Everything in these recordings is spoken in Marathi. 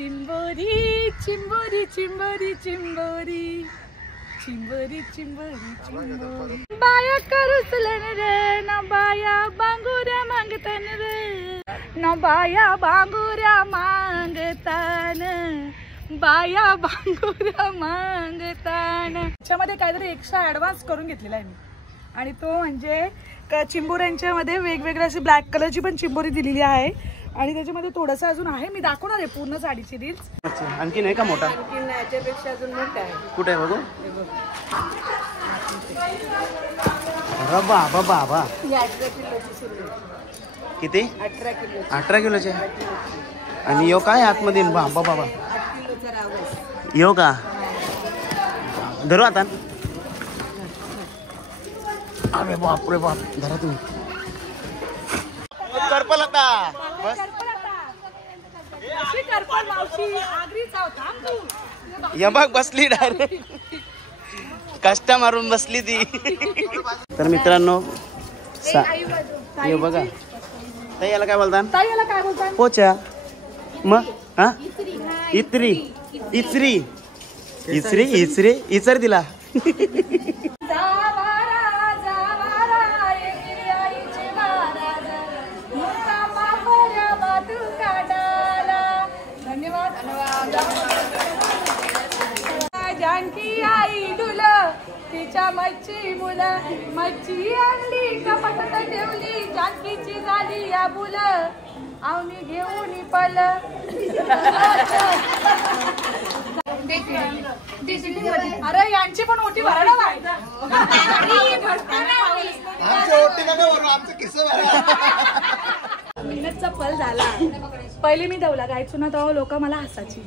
चिंबोरी चिंबोरी चिंबोरी चिंबोरी चिंबोरी चिंबोरी चिंबोरी बाया करुसलन रे ना बाया बांगुऱ्या मागतान रे ना बाया बांगुऱ्या मागतान बाया बांगुऱ्या मागतान. त्याच्यामध्ये काहीतरी एक्स्ट्रा ऍडव्हान्स करून घेतलेला आहे मी आणि तो म्हणजे चिंबोऱ्यांच्या मध्ये वेगवेगळ्या अशी ब्लॅक कलरची पण चिंबोरी दिलेली आहे आणि त्याच्यामध्ये थोडंसं अजून आहे. मी दाखवणार आहे पूर्ण साडीची रील्स. आणखी नाही का मोठा? आणखी याच्यापेक्षा अजून मोठा आहे. कुठे आहे बघू? अरे बाबा बाबा, 18 किलोची सुरू आहे. किती? 18 किलो. 18 किलोचे. आणि यो काय आतमध्ये? बाबा बाबा, 8 किलोचा रावस. यो का? धरू आता. अरे बाप रे बाप, धरा तुम्ही. करपल आता बस. या बघ बसली डायरेक्ट, कष्ट मारून बसली ती. तर मित्रांनो हे बघा, ताई याला काय बोलतात? पोचा. मग हा इत्री इचरी इचरी इचरी इचर दिला. जानकी आई डुला तिच्या मच्छी मुलं मच्छी आणली कपाटात ठेवली जानकीची झाली या बुलं आवनी घेऊन पल. अरे यांची पण ओटी भरणं नाही. मेहनतचा फल झाला. पहिले मी दौला गायचो ना तेव्हा लोक मला हसायची.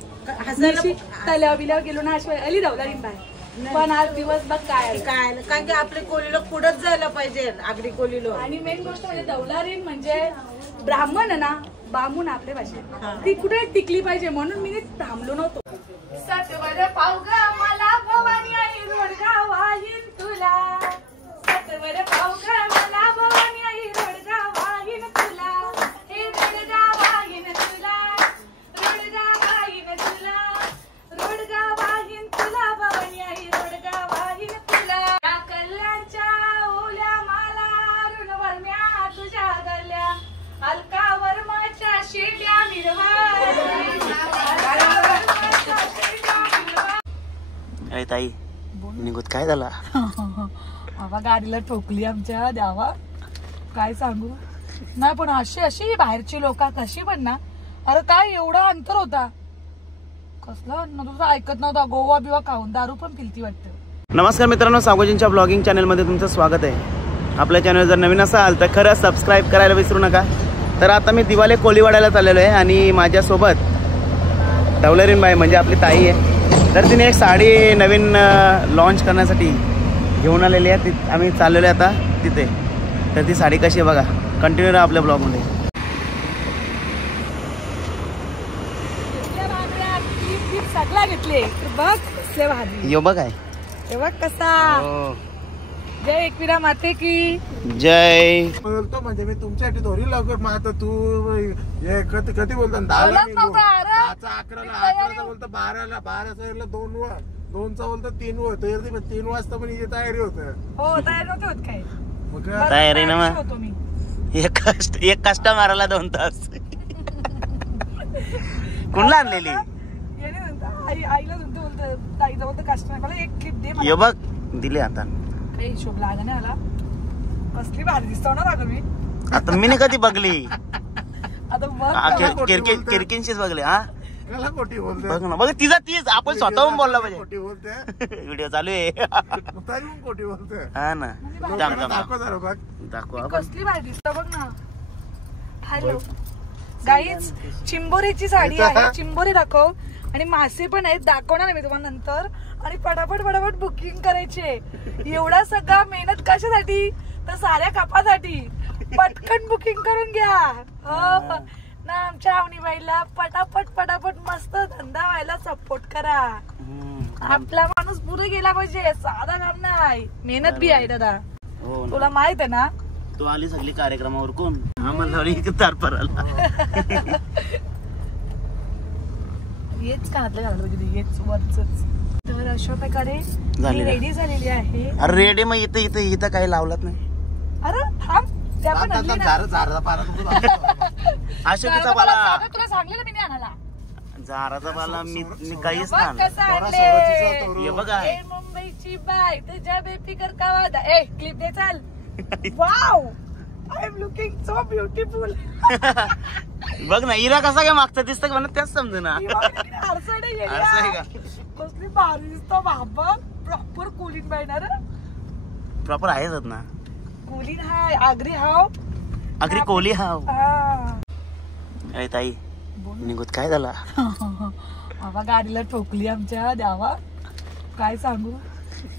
तल्यावर बिल्यावर गेलो ना अशी अली दौला बाय. पण आज दिवस बघ काय काय कारण की आपले कोलीला पुढंच जायला पाहिजे आगरी कोलीलो. आणि मेन गोष्ट म्हणजे दौलारीन म्हणजे ब्राह्मण आहे ना, बामून आपल्या भाषेत ती कुठे टिकली पाहिजे म्हणून मी थांबलो नव्हतो. सतवर पावगा मला भवानी आई रोडगा वाहीन तुला. सतवर पावगा मला भवानी आई रोडगा वाहीन तुला. हे रोडगा वाहीन तुला, रोडगा वाहीन तुला, रोडगा वाहीन तुला भवानी आई रोडगा वाहीन तुला. या कल्याणच्या ओल्या माला ऋणवर्म्या तुझ्या गल्या अलका वर्माच्या शेड्या मिरवा. अरे ताई निघत काय झाला? बाबा गाडीला ठोकली आमच्या द्यावा, काय सांगू. नाही पण अशी बाहेरची लोक कशी पण ना. अरे काय एवढा अंतर होता, कसलं अन्न तुझं ऐकत नव्हता. गोवा बिवा खाऊन दारू पण पिलती वाटतं. नमस्कार मित्रांनो, सागोजींच्या ब्लॉगिंग चॅनलमध्ये तुमचं स्वागत आहे. आपल्या चॅनल जर नवीन असाल तर खरंच सबस्क्राईब करायला विसरू नका. तर आता मी दिवाले कोलीवाड्याला चाललेलो आहे आणि माझ्यासोबत दौलरीन बाई म्हणजे आपली ताई आहे. तर तिने एक साडी नवीन लॉन्च करण्यासाठी घेऊन आलेली आहे. आम्ही चाललेलो आहे आता तिथे. तर ती साडी कशी आहे बघा, कंटिन्यू राहा आपल्या ब्लॉगमध्ये. सगळा घेतले बघ कसले भाजी. यो बघ आहे हे बघ कसा. जय एकविरा माते की जय. बोलतो म्हणजे मी तुमच्यासाठी थोडी लवकर मग आता तू कधी बोलतो 10ला 11ला बोलतो 12ला 12चा 2चा बोलतो 3 होत 3 वाजता पण हिची तयारी होत. हो तयारी नव्हती होत काय. मग तयारी ना मग एक कष्ट मारायला 2 तास. कुणला आणलेली? आईला बोलतो ताईचा बोलतो कष्ट मला एक क्लिप दे. यो बघ दिले आता. काही हिशोब लाग नाही आला. कसली भारी दिसतो ना मी. आता मी कधी बघली? आता बघ किरकिनशीच बघली. हा मला खोटी बोलते बघ ना, बघ तिचा तीच आपण स्वतःहून बोलला पाहिजे. खोटी बोलते व्हिडिओ चालू आहे तरी पण खोटी बोलते. हा ना, दाखव जरा बघ. दाखवा. कसली भारी दिसतो बघ ना. हॅलो गाईज, चिंबोरीची साडी आहे. चिंबोरी दाखव आणि मासे पण आहेत, दाखवणार आहे मी तुम्हाला नंतर. आणि पटापट बुकिंग करायचे. एवढा सगळा मेहनत कशासाठी? तर साऱ्या कापासाठी. पटकन बुकिंग करून घ्या ना. आमच्या आवनीबाईला पटापट मस्त धंदा व्हायला सपोर्ट करा. आपला माणूस पुढे गेला पाहिजे, साधा काम नाही, मेहनत बी आहे दादा. तुला माहित आहे ना. तू आली सगळी कार्यक्रमावर कोण? आम्हाला तारपराला हेच कानातलं घालायला पाहिजे, हेच वरच. तर अशा प्रकारे रेडी झालेली आहे. अरे रेडी मग इथं काही लावलत नाही. अरे थांब, त्या पण आणली ना. अशोकीचा पाला, तुला सांगलेलं मी नाही आणायला. झाराचा पाला मी काहीच बघ नाही. कसं आणले. हे बघा. ए मुंबईची बाय तुझ्या बेफिकर का वादा. ए क्लिप दे चाल. Wow, I am looking so beautiful. बघ ना इरा कसा काय मागचा दिसतं का म्हणत त्याच समजे ना. कसली भारी दिसतो बाबा. प्रॉपर कुलीन पाहिणार. प्रॉपर आहेच ना. कुलीन हाय, आगरी हाव, अगदी कोली हाव. हा. ताई निघत काय झाला. बाबा गाडीला ठोकली आमच्या द्यावा. काय सांगू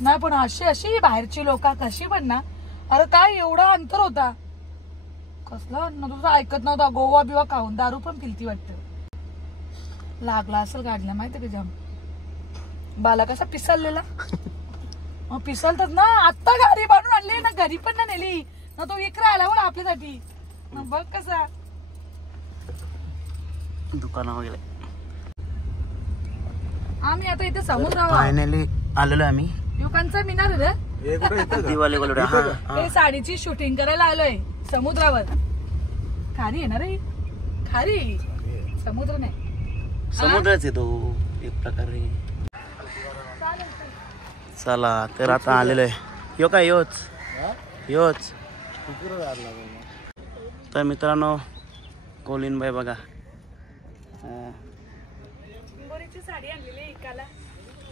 नाही, पण अशी बाहेरची लोक कशी पण ना. अरे काय एवढा अंतर होता. कसलं अन्न तुझं ऐकत नव्हता. गोवा बिवा खाऊन दारू पण पिलती वाटत. लागला असेल गाडीला माहिती का जाम. बाला कसा पिसललेला. मग पिसलतात ना. आता गाडी बनवून आणली ना, घरी पण ना नेली ना. तो इकडे आला बरं आपल्यासाठी. बघ कसा दुकान वगैरे. आम्ही आता इथे समुद्रावर फायनली आलेलो आम्ही. युकांचा मिनार रे. दिवाले हे साडीची शूटिंग करायला आलोय समुद्रावर. खारी आहे ना रे. खारी समुद्र नाही, समुद्रच येतो एक प्रकारे. चला तर आता आलेलो आहे. यो काय योच. तर मित्रांनो कोलिनबाई बघा. चिंबोरीची साडी आणलेली आहे एकाला.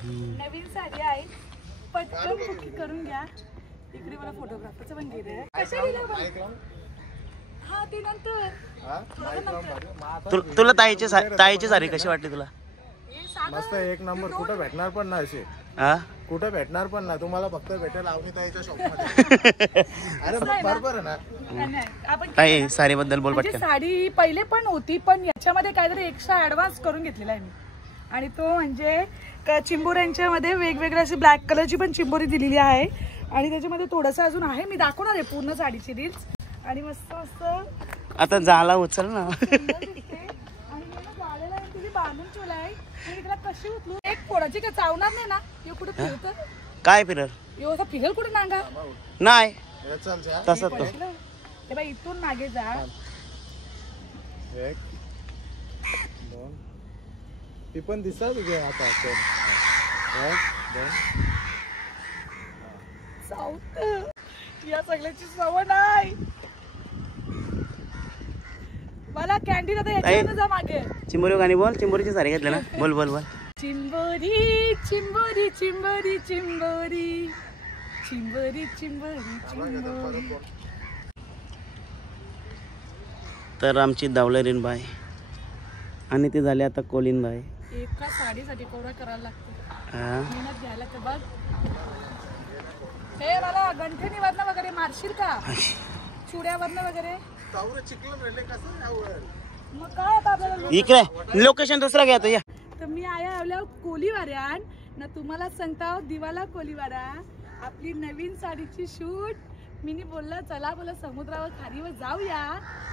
नवीन साडी आहे. पटकन बुकिंग करून घ्या. इकडे मला फोटोग्राफरचं पण घेत आहे. कशा दिला हा ते नंतर. तुला ताईची साडी कशी वाटली तुला. मस्त एक नंबर. कुठं भेटणार पण नाही असे. कुठे भेटणार पण नाही तुम्हाला. फक्त भेटेल अवनीताईच्या शॉप मध्ये. अरे बरोबर आहे ना. आपण साडी बद्दल बोल पटकन. साडी पहिले पण होती, पण याच्यामध्ये काहीतरी एक्स्ट्रा ऍडव्हान्स करून घेतलेला आहे मी. आणि तो म्हणजे चिंबोऱ्यांच्या मध्ये वेगवेगळ्या अशी ब्लॅक कलरची पण चिंबोरी दिलेली आहे. आणि त्याच्यामध्ये थोडंसं अजून आहे. मी दाखवणार आहे पूर्ण साडीची रील्स. आणि मस्त मस्त आता झाला उचल ना. बांधून ठेवला आहे. आणि त्याला कशी उचलू. एक फोडाची काय चावणार नाही ना. यो कुठे फिरत काय फिरल. यो फिरल कुठे नांगा नाही तसं तो. हे बाई इथून मागे जा. एक दोन. ती पण दिसत तुझे आता. साऊथ या सगळ्याची सवय नाही मला. कॅन्टीन आता याच्यावर जा मागे. चिंबोरी गाणी बोल. चिंबोरीची साडी घेतली ना. बोल बोल बोल. चिंबोरी चिंबोरी चिंबोरी चिंबोरी चिंबोरी चिंबोरी चिंबोरी. तर आमची दावलेरीन बाई आणि ती झाली आता कोलिन बाई. एका साडीसाठी कोरा करायला लागतो. मेहनत घ्यायला तर बघ. हे मला गंठणीवरनं वगैरे मारशील का. चुड्यावरनं वगैरे. मग काय आता आपल्याला इकडे लोकेशन दुसरा घ्या या. तर मी आल्या कोलीवाड्यान ना. तुम्हाला सांगता दिवाला कोलीवाडा आपली नवीन साडीची शूट. मी बोललं चला बोला समुद्रावर खारीवर जाऊया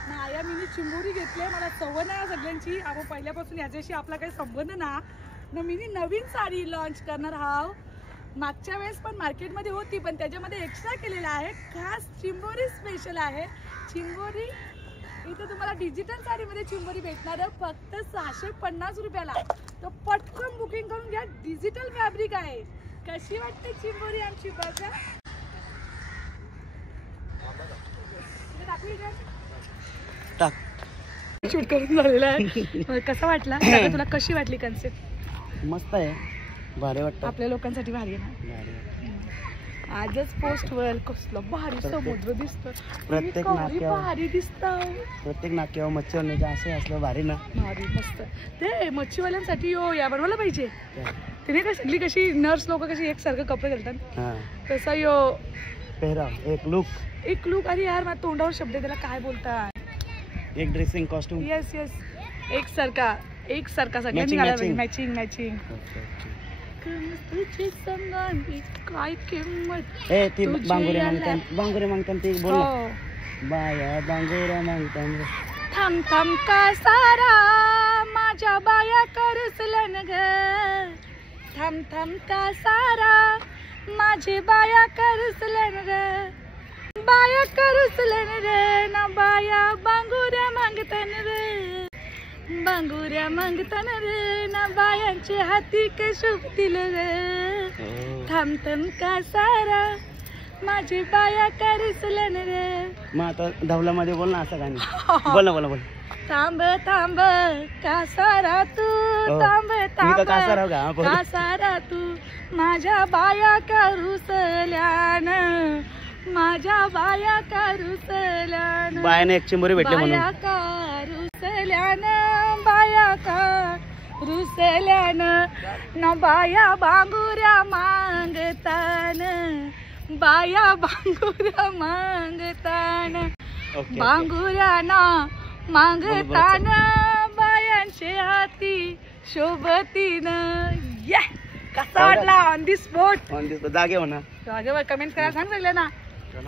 ना. आया मी चिंबोरी घेतली. मला सवय नाही सगळ्यांची. आपण पहिल्यापासून याच्याशी आपला काही संबंध ना. मी नवीन साडी लॉन्च करणार हाव. मागच्या वेळेस पण मार्केटमध्ये होती, पण त्याच्यामध्ये एक्स्ट्रा केलेलं आहे. खास चिंबोरी स्पेशल आहे. चिंबोरी इथे तुम्हाला डिजिटल साडीमध्ये चिंबोरी भेटणार आहे फक्त 650 रुपयाला. तर पटकन बुकिंग करून घ्या. डिजिटल फॅब्रिक आहे. कशी वाटते चिंबोरी आमची बघा. टाक. शूट करून झालेला आहे. कसा वाटला तुला. कशी वाटली कन्सेप्ट. मस्त आहे. भारी वाटतं. आपल्या लोकांसाठी भारी आहे ना. आजच पोस्ट वर कसलं भारी समुद्र दिसतं. प्रत्येक नाक्यावर भारी दिसतं. प्रत्येक नाक्यावर मच्छी असं असलं भारी ना. भारी मस्त. ते मच्छीवाल्यांसाठी या बनवायला पाहिजे. तिने काय सगळी कशी नर्स लोक कशी एकसारखं कपडे घालतात तसा पेहराव एक लुक. अरे यार माझ्या तोंडावर शब्द त्याला काय बोलतात. एक ड्रेसिंग कॉस्ट्युम. येस एकसारखा सगळ्यांनी घालायला पाहिजे. मॅचिंग काय किंमत. ती बांगुरे मागतात ते बोल ना. बाया बांगुऱ्या मागतात. थांब का सारा माझ्या बाया करसलन थांब थांब का सारा माझी बाया करुसलन रे, बाया करुसलन रे ना बाया बांगुऱ्या मागतन रे, बांगुऱ्या मागतन रे ना बायांचे हाती के शुभतील रे, थांब थांब का सारा माझी बाया करुसलन रे. मग आता धवलामध्ये बोल ना असं गाणं बोल ना बोल बोल. थांब थांब कासारा तू, थांब थांब कासारा तू माझ्या बाया करुसल्यान, माझ्या बाया करुसल्यान, बायाने एक चिंबोरी भेटले म्हणून. बाया करुसल्यान, बाया करुसल्यान न बाया बांगुऱ्या मागतान, बाया बांगुऱ्या मागतान, बांगुऱ्या ना मागतान बायांचे हाती शोभतीन. कसा वाटला on the spot? On the spot जागे म्हणा. जागेवर कमेंट करायला सांग सगळ्या ना.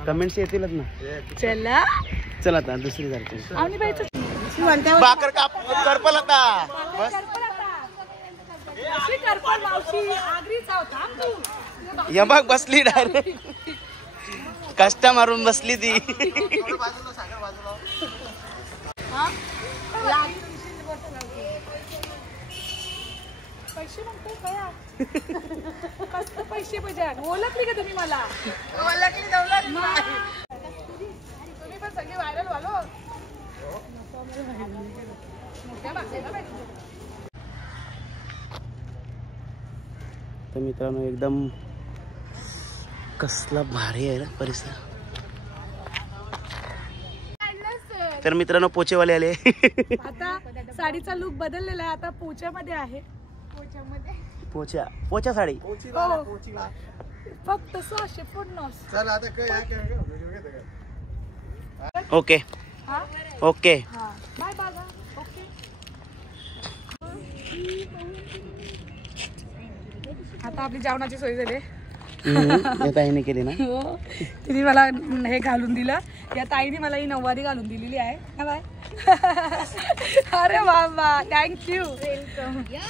कमेंट्स येतीलच ना. चला चला आता दुसरी जायचं. आवनी बाईचं भाकर काप करपल आता. बस अशी करपल मावशी आगरी जाव. थांब तू. या बघ बसली डायरेक्ट कष्टा मारून बसली ती. पैसे म्हणतो कया कस पैसे पाहिजे. ओळखली का तुम्ही मला? तुम्ही पण सगळे व्हायरल व्हालो. तर मित्रांनो एकदम कसला भारी आहे ना परिसर. तर मित्रांनो पोचेवाले आले. आता साडीचा लुक बदललेला आहे. आता पोच्यामध्ये आहे. पोचा पोचा साडी. फक्त 600 पन्नास. चल आता काय ओके ओके. बाय बाबा. ओके आता आपली जेवणाची सोय झाली. ताईने केली ना. हो तिने मला हे घालून दिलं. या ताईने मला ही नऊवारी घालून दिलेली आहे ना बाय. अरे बाबा थँक्यू.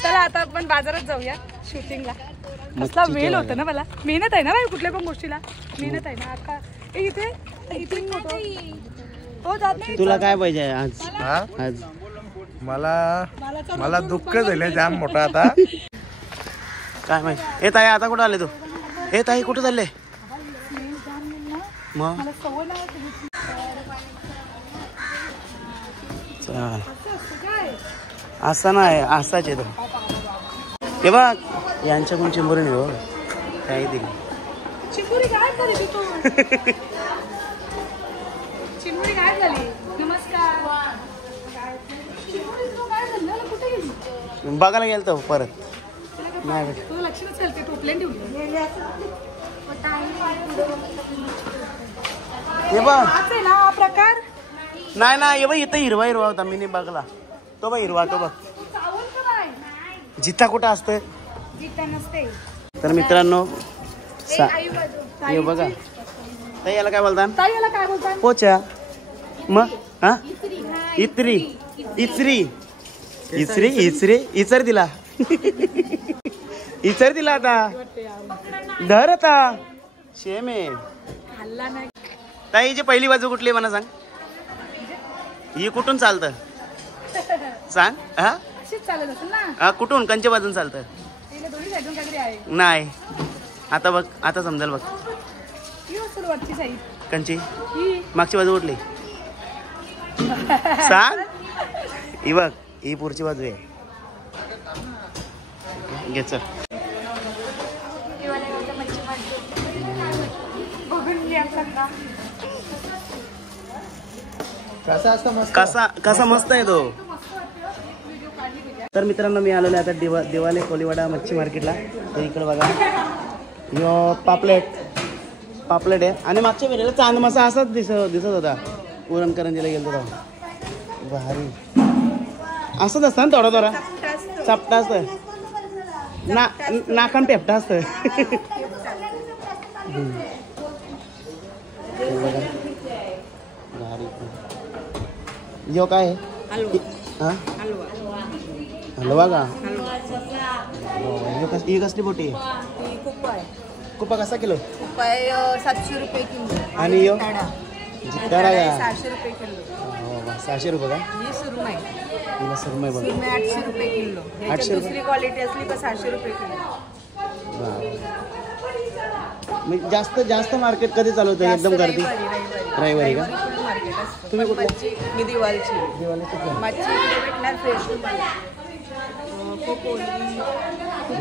चला आता आपण बाजारात जाऊया शूटिंगला. कसला वेळ होतं ना मला. मेहनत आहे ना बाई कुठल्या पण गोष्टीला. मेहनत आहे ना. आता इथे इथे हो जात नाही. तुला काय पाहिजे आज? आज मला दुःख झालं जाम मोठं आता. काय माहिती. ए ताई आता कुठं आले तू? ए ताई कुठं चालले? मग चल असा नाही असाच येतो. हे बघ यांच्याकडून चिंबोरी नाही हो काही दिली. चिंबोरी काय झाली तू? चिंबोरी काय झाली? नमस्कार. चिंबोरी तू काय झालं? कुठे गेली? बघायला गेल तर परत नाही भेट. तुला लक्ष नसेल ते टोपल्यान ठेवली. हे बघ हाच आहे ना हा प्रकार. नाही ना हे बघ इथं हिरवा हिरवा होता मी नाही बघला. तो बघ हिरवा तो बघ. चावल का नाही? जिता कुठं असतं? जिता नसते. तर मित्रांनो ताई हे बघा ताई याला काय बोलतात? ताई याला काय बोलतात? पोचा. मग हा इत्री इचरी इचरी इचरी इचर दिला. इचर दिला आता धर आता शेम आहे. हल्ला नाही. ताईची पहिली बाजू कुठली म्हणा सांग. ही कुठून चालतं सांग. हा अशीच चालत असेल ना. हा कुठून कंच्या बाजून चालतं? तिला दोन्ही साईडून काहीतरी आहे. नाही आता बघ आता समजेल बघ. ही असेल वरची साईड. कंची ही मागची बाजू कुठली सांग. ही बघ ही पुढची बाजू आहे. घे चल. बघून घे आपला का. कसा मस्त आहे तो. तर मित्रांनो मी आलेलो आहे आता दिवाले कोलीवाडा मच्छी मार्केटला. तर इकडे बघा यो पापलेट आहे. आणि मागच्या वेळेला चांद मासा असाच दिसत होता. पुरणकरंजीला गेलो तेव्हा भारी असंच असतं ना. थोडा चपटा असतं ना. नाकान पेपटा असतं. भारी. यो काय आहे? हलवा का? ही कसली बोटी आहे? ती कुप्पा आहे. कुपा कसा किलो? कुप्पा आहे 700 रुपये किलो. आणि यो? जिताडा जिताडा का? 600 रुपये किलो. 600 रुपये का? ही सुरमई. तिला सुरमई बघ. सुरमई 800 रुपये किलो. 800 याच्यात रुपये? दुसरी क्वालिटी असली तर 600 रुपये किलो. जास्त मार्केट कधी चालू होतं? एकदम गर्दी रविवारी का? फुल मार्केट असतं. तुम्ही कुठले? मी दिवाळची. दिवाळीचं मच्छी इकडे भेटणार फ्रेश तुम्हाला. कोकोली.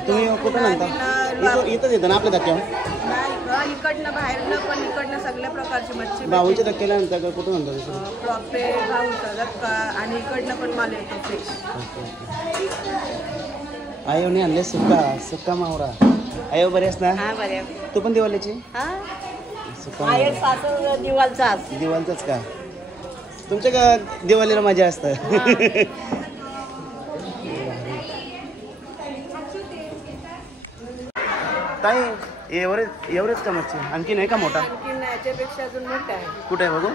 तुम्ही कुठं म्हणता? इथंच येतं ना आपल्या धक्क्यावर? नाही, इकडनं बाहेरनं पण इकडनं सगळ्या प्रकारची मच्छी. भाऊच्या धक्क्याला म्हणता का? कुठं म्हणता दुसरं? प्रॉपे भाऊचा धक्का आणि इकडनं पण माल येतो फ्रेश. आयोने आणले सुक्का मावरा. आयो बरेच ना? हा बरे. तू पण दिवाळीची? सुक्का मावरा. सासर दिवाळचाच. दिवाळीचंच का? तुमच्या का दिवाळीला मजा असतं? ताई एवढेच का मच्छी? आणखी नाही का मोठा? आणखी याच्यापेक्षा अजून मोठा आहे. कुठे आहे बघू?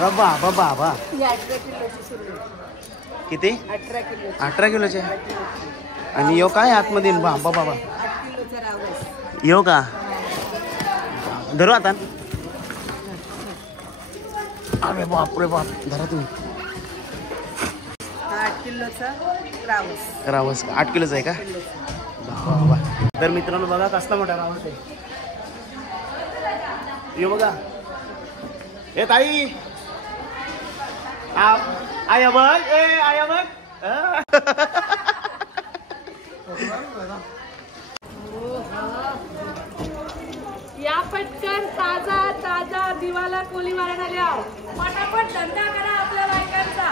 रबा बाबा बा. ही 18 किलोची सुरमई. किती? 18 किलो. 18 किलोचे. आणि यो काय आतमध्ये बाबा बाबा? 8 किलोचा रावस. यो का? धरू आता. अरे बापरे बाप. धरा तुम्ही. हा 8 किलोचा रावस. रावस 8 किलोचा आहे का? बाबा. तर मित्रांनो बघा कसला मोठा रावस आहे. यो बघा. ए ताई आया बघ. ए आया बघ. या पटकन ताजा दिवाला कोळीवाड्यात आल्या. पटापट धंदा करा आपल्या बायकांचा.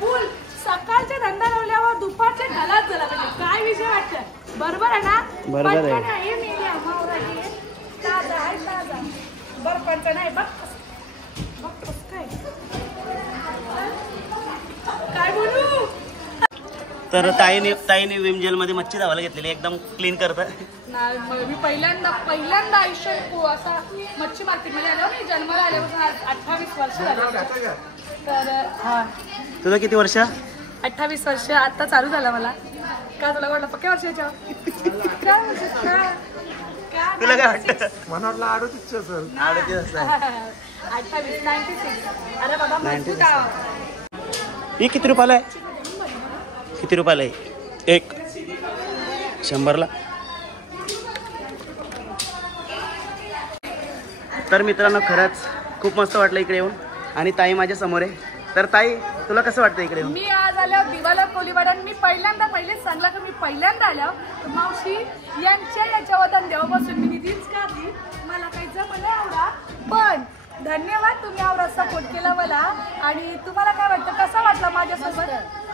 फुल सकाळचे धंदा लावल्यावर दुपारचे घालाच झाला पाहिजे. काय विषय वाटतं? बरोबर आहे ना? बरोबर आहे. पटकन आहे मेल्या मावराची. ताजा आहे ताजा. बर्फांचा नाही बघ कसं काय बोलू. तर ताईने विम जेल मध्ये मच्छी धावायला घेतलेली एकदम क्लीन करतं. नाही मी पहिल्यांदा आयुष्य असा मच्छी मार्केटमध्ये आलो. मी जन्माला आल्यापासून 28 वर्ष झाले. तर हा तुझं किती वर्ष? 28 वर्ष आता चालू झालं मला. का तुला वाटलं पक्या वर्षाच्या? तुला काय वाटतं? मला वाटलं 38 असेल. 38 आहे. 28 96. अरे बाबा मजबूत आहो. ही किती रुपयाला आहे? किती रुपयाला आहे? एक 100ला. तर मित्रांनो खरंच खूप मस्त वाटलं इकडे येऊन. आणि ताई माझ्या समोर आहे. तर ताई तुला कसं वाटतं इकडे येऊन? मी आज आल्यावर दिवाला कोळीवाड्यात मी पहिलेच सांगला की मी पहिल्यांदा आल्यावर मावशी यांच्या याच्यावर देवापासून मी निधीच का ती मला काही जमलं आवडा. पण धन्यवाद तुम्ही आवडा सपोर्ट केला मला. आणि तुम्हाला काय वाटतं? कसा वाटला माझ्यासोबत?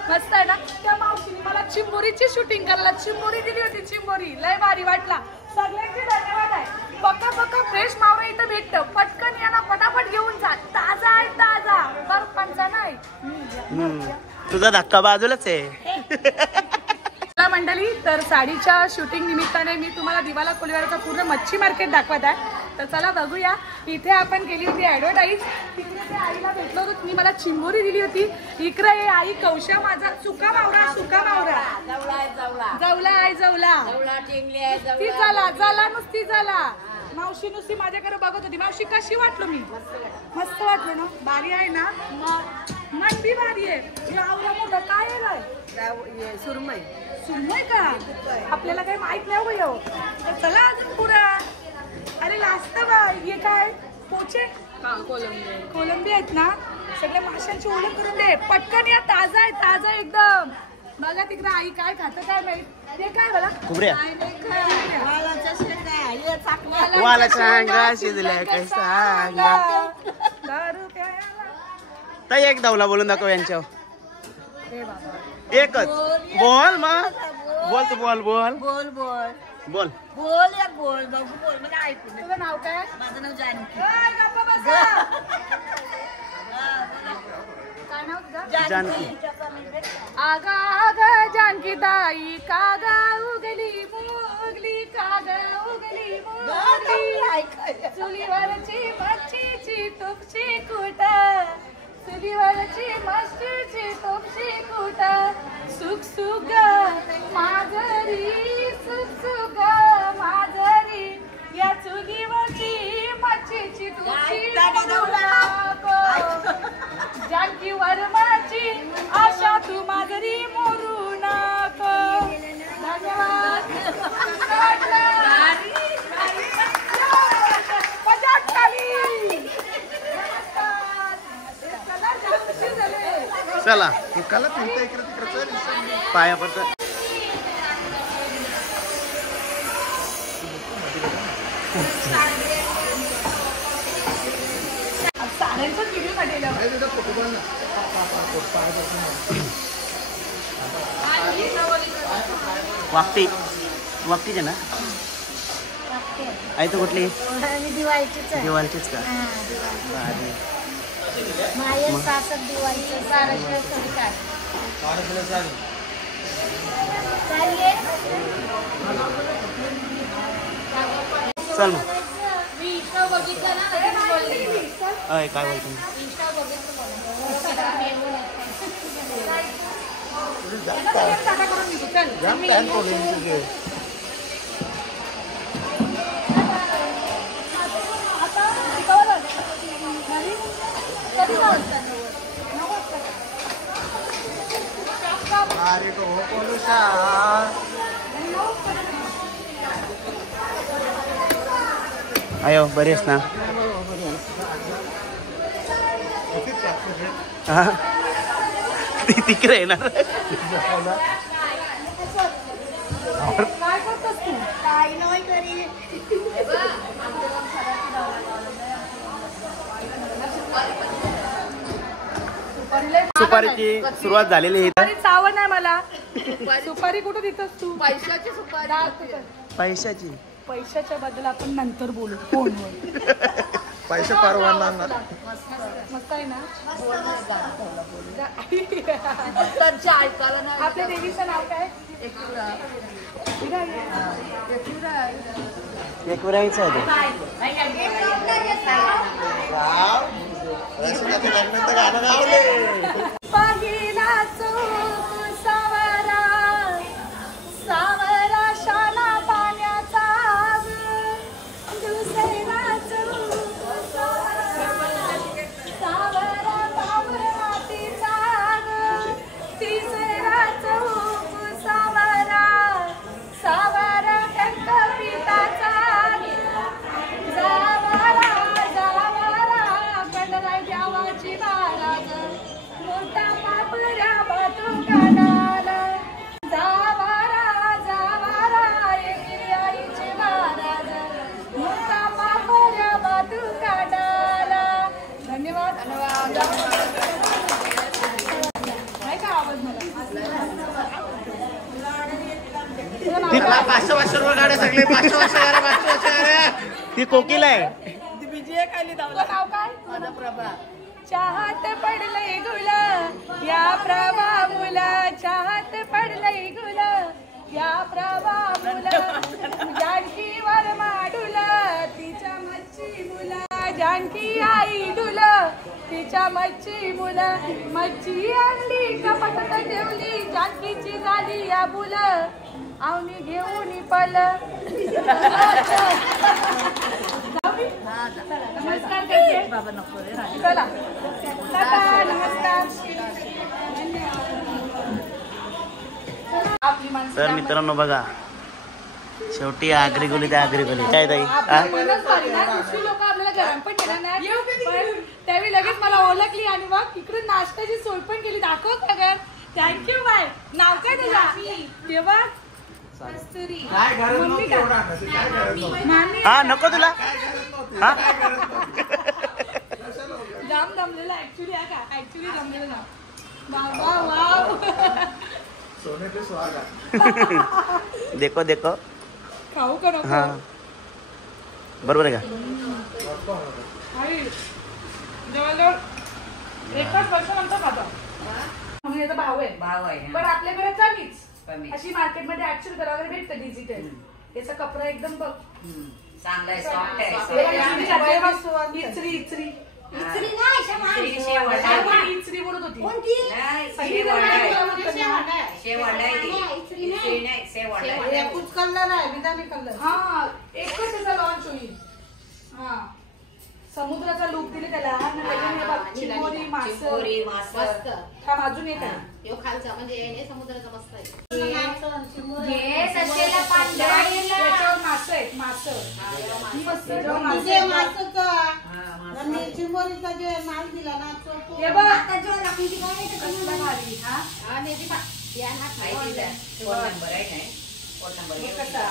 मस्त आहे ना? त्या मावशीने मला चिंबोरीची शूटिंग करायला चिंबोरी दिली होती. चिंबोरी लय भारी वाटला. सगळ्यांचे धन्यवाद आहे. पक्का फ्रेश मावरा इथं भेटतं. पटकन या ना, फटाफट घेऊन जा. ताजा आहे ताजा. बर्फांचा नाही. तुझा धक्का बाजूलाच आहे. मंडळी तर साडीच्या शूटिंग निमित्ताने मी तुम्हाला दिवाला कोळीवाड्याचं पूर्ण मच्छी मार्केट दाखवत आहे. तर चला बघूया. इथे आपण केली होती ॲडव्हर्टाईज. तिकडे त्या आईला भेटलो होतो. तिने मला चिंबोरी दिली होती. इकडे ये आई कौशा माझा सुका मावरा. जवला ती झाला नुसती झाला. मावशी नुसती माझ्याकडे बघत होती. मावशी कशी वाटलो मी? मस्त वाटलो ना? भारी आहे ना? मंडी भारी आहे. आवरा मोठा काय आहे? सुरमई का? आपल्याला काही माहित नाही हो. चला अजून पुरा. अरे लास्ट हे काय पोचे कोलंबी आहेत ना? सगळ्या माशांची ओळख करून दे. पटकन या. ताजा आहे ताजा एकदम. बघा तिकडे आई काय खातं काय माहित. ते काय बघा कुबऱ्या वाला वाला सांगा शिजल्या काय सांगा. दारू प्यायला. ताई एक धावला बोलून दाखव यांच्यावर. हे बाबा एकच बोल मग. बोल तू बोल बोल या बोल बघू बोल मला ऐकू दे. तुझं नाव काय? माझं नाव जानकी. काय गप्पा बसा. काय नाव तुझं? जानकी. आगा जानकी ताई कागा उगली मुगली कागा उगली मुगली. चुलीवरची मच्छीची तुपची कुटा. चुलीवरची मच्छीची तुपची कुटा. सुसुग माधुरी सुसुग माधुरी या चुलीवरची मच्छीची तुझी जानकी वर्माची आशा तू माधुरी मोरू नको. धन्यवाद. चला कला फिरता इकडे तिकडे पाया पडत. साड्यांचाच व्हिडिओ काढलेला. वाकटी वाकटीच आहे ना आई? तर कुठली? दिवाळीचीच आहे. दिवाळीचीच का? भारी. माहेर सासर दिवाळीचं साराशिवाय कधी काय चल मग. मी इंस्टा बघितलं ना अय काय बोलतो? इंस्टा बघितलं जाम प्लॅन करून तुझे. अरे तो पोलुषा अयो बरेच ना. हा तिकडे येणार. काय करतोस तू? काय नाही करी. सुपारीची सुरुवात झालेली आहे. सुपारी चावं नाही मला. सुपारी कुठं देतोस तू? पैशाची सुपारी. पैशाची. पैशाच्या बद्दल आपण नंतर बोलू फोनवर. पैसे परवडणार ना. मस्त आहे ना. ऐकायला नाही. आपल्या देवीचं नाव काय? एक वेळाच आहे ते. रसिकाचं लग्नाचं गाणं गावले. पहिला चोख सावरा सावरा शाला पाण्याचा दुसरा चोख सावरा पावरा मातीचा तिसरा चोख सावरा सावरा टंक पिताचा जावरा जावरा कंडराय देवाची महाराज मोठा पापऱ्या बातुकाला जावारा जावारा येगिरी आईची महाराज मोठा पापऱ्या बातुकाला. धन्यवाद. काय का आवाज मला? 500 रुपये गाड्या सगळे 500 गाड्या. ती कोकिल आहे. तुझं नाव काय? प्रभा. चाहत पडलंय गुल या प्रभा मुला चाहत पडलंय गुल या प्रभा मुला जानकी वर माडुल तिच्या मच्छी मुला जानकी आई डुल तिच्या मच्छी मुला मच्छी आणली कपाटात ठेवली जानकीची झाली या बुल आवनी घेऊन पल. नमस्कार करते. बाबा नको रे. चला टाटा नमस्कार. आपली माणसं तर मित्रांनो बघा शेवटी आगरी गोली त्या आगरी गोली काय ताई? दुसरी लोक आपल्याला गरम पण केलं नाही पण त्यावेळी लगेच मला ओळखली आणि मग इकडून नाश्त्याची सोय पण केली. दाखव सगळं. Thank you bye. नाव काय तुझा? तेव्हा काय गरज नव्हती एवढं आणायची, काय गरज नव्हती. मामी हा नको तुला. हा जाम जमलेला ऍक्च्युली आहे का? ऍक्च्युली जमलेलं ना. बाबा वाव. सोने पे सुहागा. देखो देखो. खाऊ का नको? हा बरोबर आहे का? आई जवळजवळ एकच वर्षानंतर खातो. म्हणून याचा भाव आहे. पण आपल्याकडे कमीच. अशी मार्केटमध्ये ऍक्च्युअल करायला भेटतं डिजिटल. याचा कपडा एकदम बघ चांगलाय, सॉफ्ट आहे. इचरी शेवट. इचरी बोलत होती. नाही, शेवट आहे. शेवंडा आहे ती. इस्त्री नाही, शेवंडा आहे. एकूच कलर आहे विधानी कलर. हा एकच त्याचा लॉन्च होईल. हा समुद्राचा लुक दिले त्याला. चिंबोरी चिंबोरी, मासं. मासं. हा अजून एक आहे. यो खालचा म्हणजे समुद्राचा मस्त आहे. याच्यावर मासं आहेत. मासं मस्त तुझे मासचं आणि चिंबोरीचा जे माल दिला ना तो हे बघ कसला भारी. हा आणि ती पा- या ना माहिती आहे. फोन नंबर आहे काय? फोन नंबर घे. कसा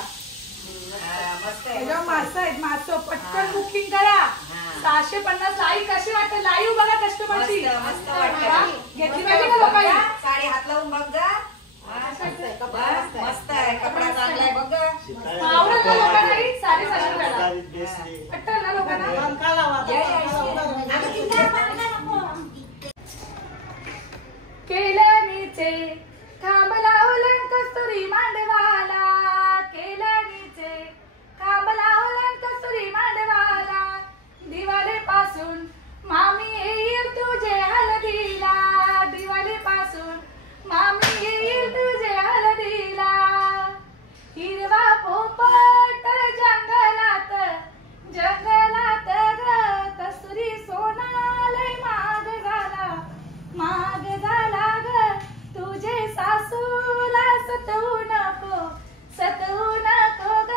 मस्त आहे. त्याच्यावर मासं आहेत. मासं पटकन बुकिंग करा. 650 लाईव्ह. कशी वाटते लाईव्ह बघा कस्टमरची. मस्त मस्त वाटतं. घेतली पाहिजे का लोकांनी. साडी हात लावून बघ जा. मस्त आहे. कपडा चांगला आहे बघ. आवडत ना लोकांना ही साडी 600 रुपयाला. वाटतं ना लोकांना. केलनीचे खांब लावलं कस्तुरी मांडवाला. केलनीचे खांब लावलं कस्तुरी मांडवाला. दिवाळी पासून मामी येईल तुझे हळदीला. दिवाळी पासून मामी येईल तुझे हळदीला. हिरवा पोपट जंगलात जंगलात ग कस्तुरी सोनालय माग झाला. माग झाला ग तुझे सासूला सतवू नको ग.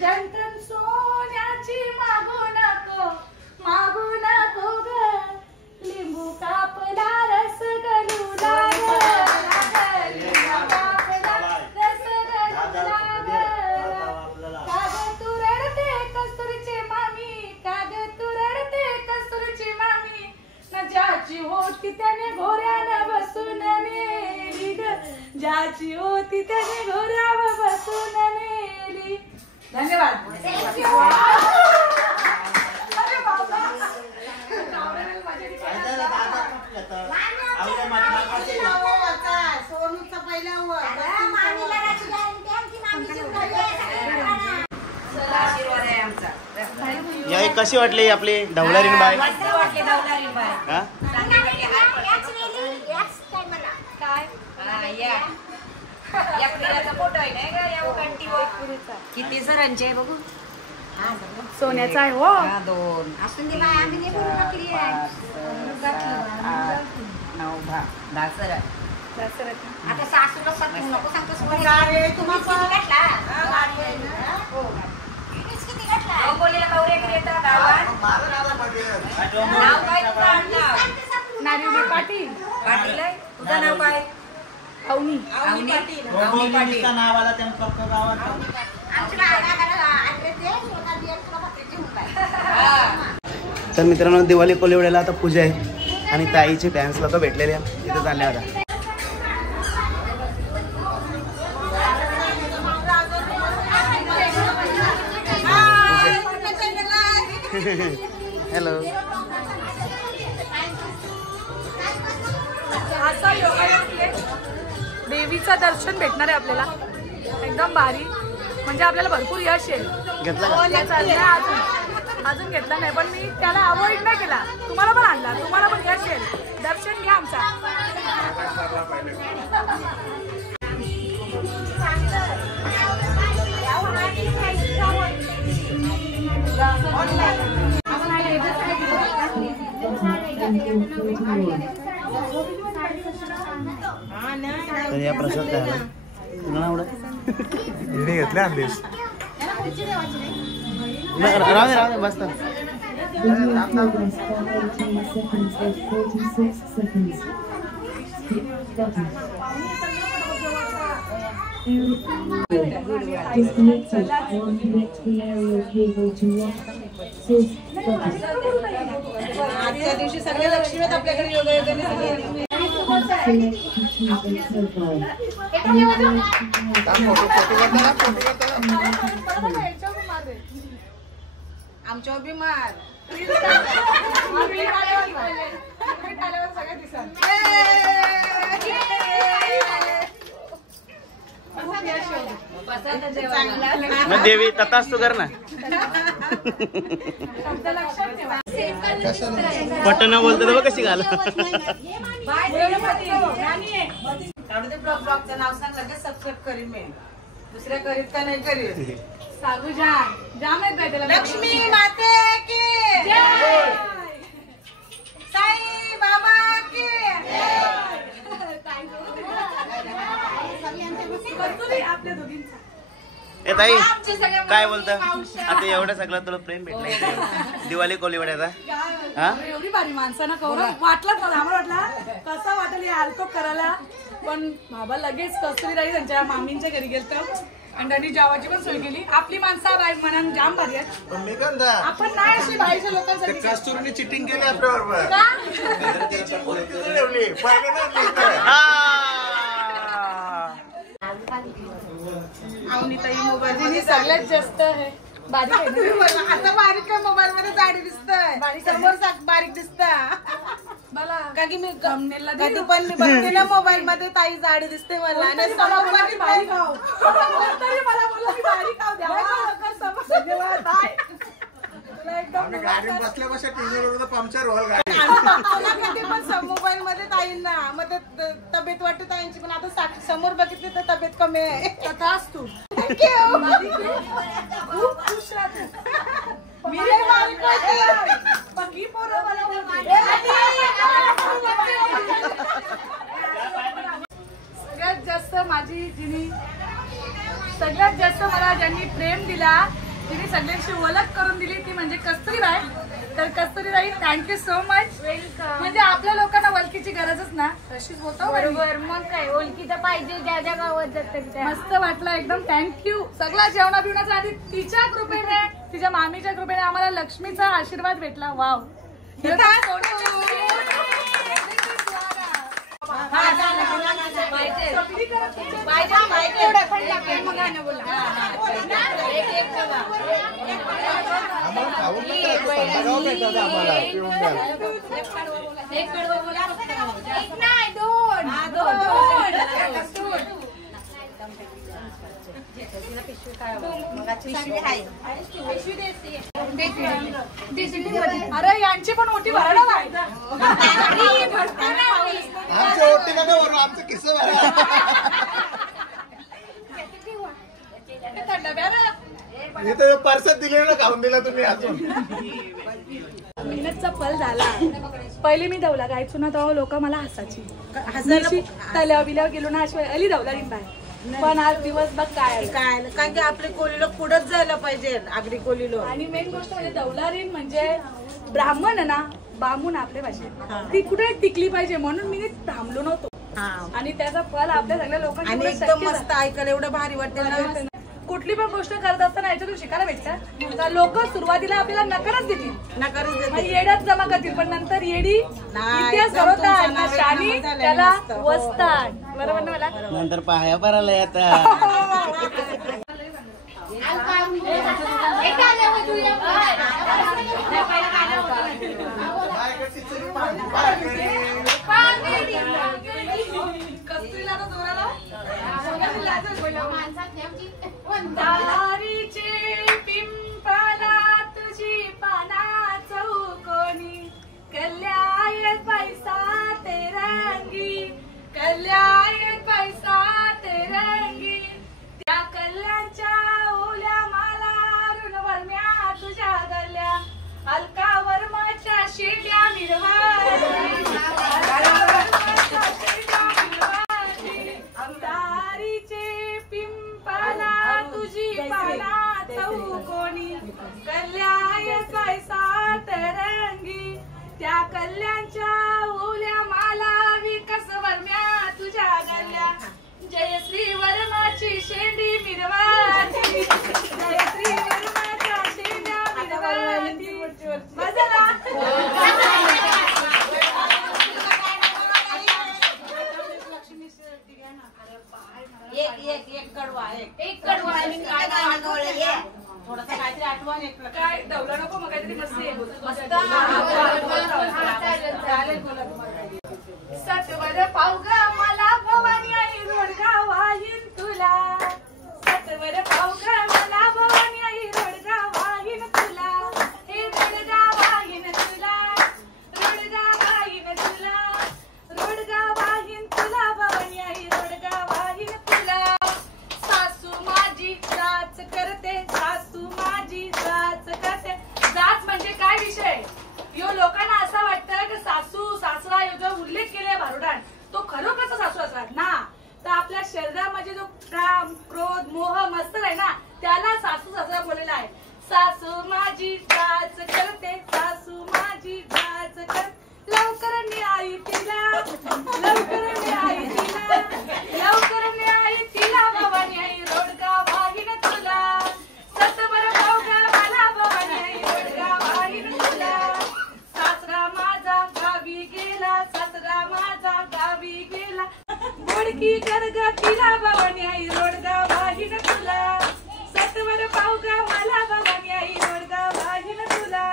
जंटन सोन्याची मागू नको ग. लिंबू कापला रस गलूला ग. लिंबू कापला रस गलूला ग. काग तू रडते कस्तुरीची मामी. काग तू रडते कस्तुरीची मामी. न ज्याची होती त्याने घोड्यानं बसून नेली ग. ज्याची होती त्याने घोड्यावर बसून नेली. धन्यवाद. सोनूचा पहिला आशीर्वाद आहे आमचा. या कशी वाटली आपली ढवलारीन बाय. मस्त वाटली डवलारी बाय. हा चांगली हात काय या या पुरीचा फोटो आहे नाही का. या कंटीवर किती सरांचे आहे बघू. सोन्याचा आहे हो. 2 9 10 सर. आता सासूला सत्य नको सांगतो बोलीला कवरे येतात गावात. नाव काय तुझं आडनाव? नारिवली पाटील. पाटील आहे. तुझं नाव काय? अवनी. अवनी पाटील. नावाला त्यांना फक्त गावात. तर मित्रांनो दिवाळी कोलिवड्याला आता पूजा आहे आणि ताईचे फॅन्स लोक भेटलेले इथे चालले आता. हॅलो. असा योगायोग देवीचं दर्शन भेटणार आहे आपल्याला. एकदम भारी. म्हणजे आपल्याला भरपूर यश येईल. घेतला का? अजून घेतला नाही पण मी त्याला अवॉइड नाही केला. तुम्हाला पण आणला. तुम्हाला पण यश येईल. दर्शन घ्या आमचा. तर या प्रसाद खायला तुला आवडत घेतल्या आणलीस. राहू दे बस तर. आजच्या दिवशी सगळे लक्ष्मी आहेत आपल्याकडे योगायोगाने सगळे. आमच्या बिमार मग देवी तथाच तू कर ना. पटना बोलतो तर बघ कशी घाल. ब्लॉगचं नाव सांग लगेच सबस्क्राईब करीन मी. दुसऱ्या करीत का नाही करीत. सागू जाम आहेत बाई त्याला. लक्ष्मी माते की जय. साई बाबा की कस्तुरी आपल्या दोघींचा. ए ताई काय बोलतं आता एवढं सगळं तुला प्रेम भेटलंय दिवाळी कोलीवाड्याचा. हा एवढी भारी माणसानं कौरव वाटलंच मला. आम्हाला वाटला कसा वाटेल यार तो करायला. पण बाबा लगेच कस्तुरी राही त्यांच्या मामींच्या घरी गेलतो आणि त्यांनी जेवायची पण सोय केली. आपली माणसं बाई मनान जाम भारी आहेत. पण मी काय म्हणता, आपण नाही अशी बाईच्या लोकांसाठी कस्तुरीने चिटिंग केली आपल्याबरोबर. का? ठेवली पहिले नाही. अवनीताई मोबाईल सगळ्यात जास्त आहे बारीक आहे ना? आता बारीक मोबाईल मध्ये जाडी दिसतंय. बारीक समोर बारीक दिसत. मला का की मी thumbnail-ला कधी पण मी बघते ना मोबाईल मध्ये ताई जाडी दिसते मला. आणि समोर बारीक बघितलं आहो. तरी मला बोलला की बारीक आहो. द्यावा का लवकर समोर. धन्यवाद ताई. तुला एकदम गाडी बसल्या बसल्या टीव्ही बरोबर पंक्चर होईल गाडी. कधी पण मोबाईल मध्ये ताईंना मग ते तब्येत वाटते ताईंची. पण आता समोर बघितली तर तब्येत कमी आहे. कथाच तू खूप खुश राहते. मी लय बारीक होते. पक्की पोरं मला बोलते. सगळ्यात जास्त माझी सगळ्यात जास्त मला ज्यांनी प्रेम दिला, तिने सगळ्यांची ओळख करून दिली, ती म्हणजे कस्तुरीबाई. तर कस्तुरीबाई थँक्यू सो मच. म्हणजे आपल्या लोकांना ओळखीची गरजच ना. तशीच होतो बरोबर. मग काय ओळखी तर पाहिजे ज्या ज्या गावात जातात त्या. मस्त वाटलं एकदम. थँक्यू. सगळा जेवणा बिवण्याचा आधी तिच्या कृपेने तिच्या मामीच्या कृपेने आम्हाला लक्ष्मीचा आशीर्वाद भेटला. वाव. अरे यांची पण मोठी भरणा आहे. आमची ओटी नका भरू, आमचं किस्सा भरा. इथे परसात दिलेलं खाऊन दिला तुम्ही अजून. मेहनतचा फल झाला. पहिले मी धवला गायचो ना तेव्हा लोक मला हसायची. तल्यावर बिल्यावर गेलो ना अशी अली धवला बाय. पण आज दिवस बघ काय काय कारण की आपले कोलीलो पुढेच जायला पाहिजे. आगरी कोलीलो. आणि मेन गोष्ट म्हणजे दौलारीन म्हणजे ब्राह्मण आहे ना, बामून आपल्या भाषेत ती कुठे टिकली पाहिजे म्हणून मी थांबलो नव्हतो. आणि त्याचा फल आपल्या सगळ्या लोकांना आणि एकदम मस्त ऐकायला एवढं भारी वाटते ना. कुठली पण गोष्ट करत असताना याच्यातून शिकायला भेटतं. लोक सुरुवातीला आपल्याला नकारच देतील, येड्यात जमा करतील, पण नंतर येडी इतिहास घडवतात, शाणी त्याला वसतात. बरोबर ना मला? नंतर पाया भरायला येतात. दारीचे पिंपला तुझी पाना चौकोनी, कल्यायत पैसा तेरंगी, कल्यायत पैसा तेरंगी. त्या कल्यांच्या ओल्या माला ऋणवर्म्या तुझ्या गल्ल्या, अलका वर्माच्या शेड्या मिरवाली, दारीचे पिंपला तुझी पाना चौकोनी, कल्यायत पैसा तरंगी. त्या कल्यांच्या ओल्या माला विकस वर्म्या तुझ्या गल्ल्या, जयश्री वर्माची शेंडी मिरवाली, जयश्री वर्माच्या शेंड्या मिरवाली. मजाला एक कडवा थोडासा काहीतरी आठवण एक काय दवला नको मग काहीतरी मस्त सतवर पावग मला भवानी आई रोडगाव वाहीन तुला, सतवर पावग मला भवानी आई रोडगाव वाहीन तुला, हे रोडगाव वाहीन तुला, रोडगाव वाहीन तुला, रोडगाव वाहीन तुला भवानी आई माझी डाच करते सासू माझी डाच कर लवकर न्याय तिला लवकर न्याय तिला लवकर न्याय तिला भवानी आई रोडगा वाहिन तुला सतवर भावगा मला भवानी आई रोडगा वाहिन तुला सासरा माझा गावी गेला सासरा माझा गावी गेला गोडकी गरगा तिला भवानी आई रोडगा वाहिन तुला सतवर भावगा मला भवानी आई रोडगा वाहिन तुला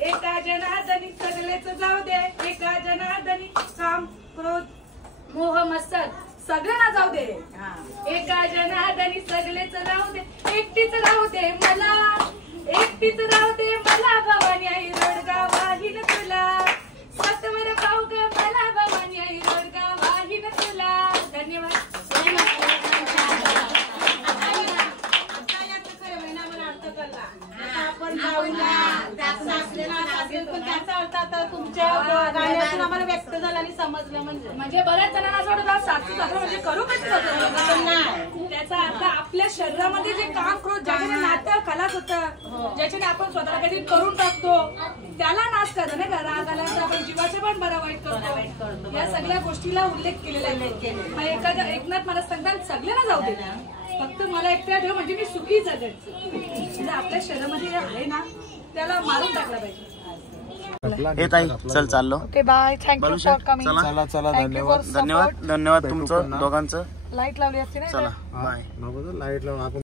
एका जनार्दनी सगळेच जाऊ दे एका जनार्दनी काम क्रोध मोह मत्सर सगळ्यांना जाऊ दे एका जनार्दनी सगळेच राहू दे एकटीच राहू दे मला एकटीच राहू दे मला भवानी आई रोडगा वाहिन तुला सतवर भावगा मला भवानी आई रोडगा वाहिन तुला धन्यवाद आपण जाऊया पण त्याचा अर्थ आता तुमच्या गाण्यातून आम्हाला व्यक्त झाला आणि समजलं म्हणजे बऱ्याच जणांना असं वाटतं सासू सासरा म्हणजे करू कसं त्याचा अर्थ आपल्या शरीरामध्ये जे काम क्रोध ज्याच्याने नातं खलास होतं ज्याच्याने आपण स्वतःला कधी करून टाकतो त्याला नाश करणं नाही का राग आल्यानंतर आपण जीवाचं पण बरं वाईट करतो या सगळ्या गोष्टीला उल्लेख केलेला आहे एखाद्या एकनाथ मला सांगतात सगळ्यांना जाऊ दे फक्त मला एकट्या ठेव म्हणजे मी सुखी जगायचं म्हणजे आपल्या शरीरामध्ये जे आहे ना त्याला मारून टाकलं पाहिजे हे ताई चल चाललो okay bye thank you for coming चला चला धन्यवाद धन्यवाद धन्यवाद तुमचं दोघांचं लाईट लावली असते ना चला बाय लाईट लावून आपण